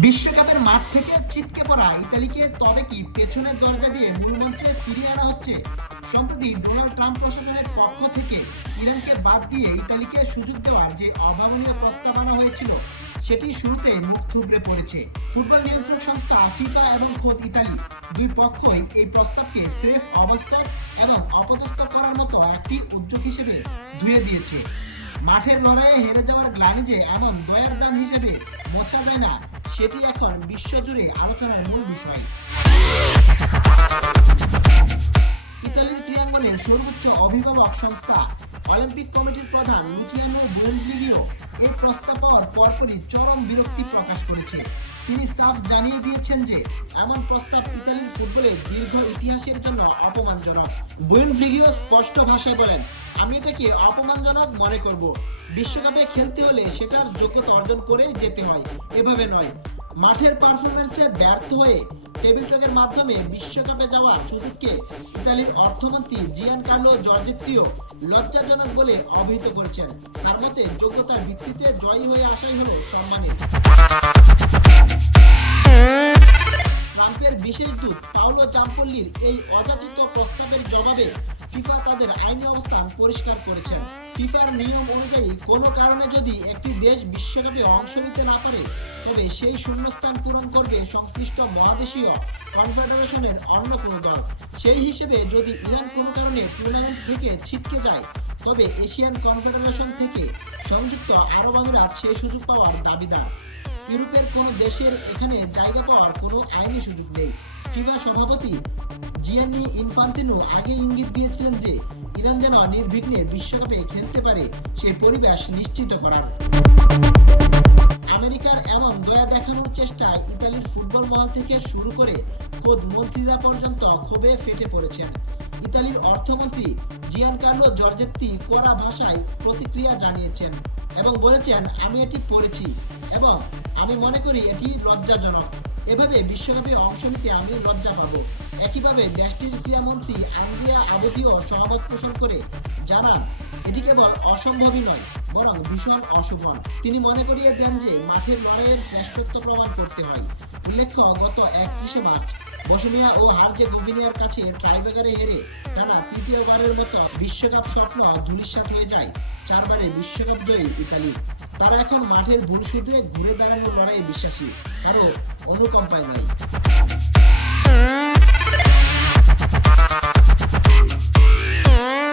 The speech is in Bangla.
বিশ্বকাপের মাঠ থেকে ছিটকে পড়া ইতালিকে তবে কি পেছনের দরজা দিয়ে মূল মঞ্চে ফিরিয়ে আনা হচ্ছে? সম্প্রতি ডোনাল্ড ট্রাম্প প্রশাসনের পক্ষ থেকে ইরানকে বাদ দিয়ে ইতালিকে সুযোগ দেওয়ার যে অভাবনীয় প্রস্তাব আনা হয়েছিল, সেটি শুরুতে মুখ থুবড়ে পড়েছে। ফুটবল নিয়ন্ত্রক সংস্থা ফিফা এবং খোদ ইতালি দুই পক্ষই এই প্রস্তাবকে স্রেফ অবাস্তব এবং অপদস্থ করার মতো একটি উদ্যোগ হিসেবে ধুয়ে দিয়েছে। মাঠের লড়াইয়ে হেরে যাওয়ার গ্লানি যে এমন দয়ার দান হিসেবে মোছা যায় না, সেটি এখন বিশ্বজুড়ে আলোচনার মূল বিষয়। ইতালির ক্রীড়াঙ্গনের সর্বোচ্চ অভিভাবক সংস্থা অলিম্পিক কমিটির প্রধান লুচিয়ানো বোনফিলিও এই প্রস্তাব পাওয়ার পরপরই চরম বিরক্তি প্রকাশ করেছে। তিনি সাফ জানিয়ে দিয়েছেন যে এমন প্রস্তাব ইতালির ফুটবলের দীর্ঘ ইতিহাসের জন্য অপমানজনক। বোনফিলিও স্পষ্ট ভাষায় বলেন, আমি এটাকে অপমানজনক মনে করব। বিশ্বকাপে খেলতে হলে সেটার যোগ্যতা অর্জন করে যেতে হয়, এভাবে নয়। মাঠের পারফরম্যান্সে ব্যর্থ হয়ে টেবিল টকের মাধ্যমে বিশ্বকাপে যাওয়ার সুযোগকে ইতালির অর্থমন্ত্রী জিয়ানকার্লো জর্জেত্তিও লজ্জাজনক বলে অভিহিত করেছেন। তার মতে যোগ্যতার ভিত্তিতে জয়ী হয়ে আসাই হলো সম্মানের। ট্রাম্পের বিশেষ দূত পাওলো জাম্পল্লির এই অযাচিত প্রস্তাবের জবাবে ফিফা তাদের আইনি অবস্থান পরিষ্কার করেছেন। ফিফার নিয়ম অনুযায়ী কোনো কারণে যদি একটি দেশ বিশ্বকাপে অংশ নিতে না পারে, তবে সেই শূন্যস্থান পূরণ করবে সংশ্লিষ্ট মহাদেশীয় কনফেডারেশনের অন্য কোনো দল। সেই হিসেবে যদি ইরান কোনো কারণে টুর্নামেন্ট থেকে ছিটকে যায়, তবে এশিয়ান কনফেডারেশন থেকে সংযুক্ত আরব আমিরাত সেই সুযোগ পাওয়ার দাবিদার। ইউরোপের কোনো দেশের এখানে জায়গা পাওয়ার কোনো আইনি সুযোগ নেই। ফিফা সভাপতি জিয়ান্নি ইনফান্তিনো আগে ইঙ্গিত দিয়েছিলেন যে ইরান যেন নির্বিঘ্নে বিশ্বকাপে খেলতে পারে সেই পরিবেশ নিশ্চিত করার। আমেরিকার এমন দয়া দেখানোর চেষ্টায় ইতালির ফুটবল মহল থেকে শুরু করে খোদ মন্ত্রীরা পর্যন্ত ক্ষোভে ফেটে পড়েছেন। ইতালির অর্থমন্ত্রী জিয়ানকার্লো জর্জেত্তি কড়া ভাষায় প্রতিক্রিয়া জানিয়েছেন এবং বলেছেন, আমি এটি পড়েছি এবং আমি মনে করি এটি লজ্জাজনক। এভাবে বিশ্বকাপে অংশ নিতে আমি লজ্জা পাবো। একইভাবে দেশটির ক্রীড়ামন্ত্রী আন্দ্রিয়া আবোতিও সহমত পোষণ করে জানান, এটি কেবল অসম্ভবই নয়, বরং ভীষণ অশোভন। তিনি মনে করিয়ে দেন যে মাঠের লড়াইয়ের শ্রেষ্ঠত্ব প্রমাণ করতে হয়। উল্লেখ্য, গত 31শে মার্চ বসনিয়া ও হার্জেগোভিনার কাছে টাইব্রেকারে হেরে টানা তৃতীয়বারের মতো বিশ্বকাপ স্বপ্ন ধূলিসাৎ হয়ে যায় 4 বারের বিশ্বকাপ জয়ী ইতালি। তারা এখন মাঠের ভুল শুধরে ঘুরে দাঁড়ানোর লড়াইয়ে বিশ্বাসী, কারো অনুকম্পায় নয়।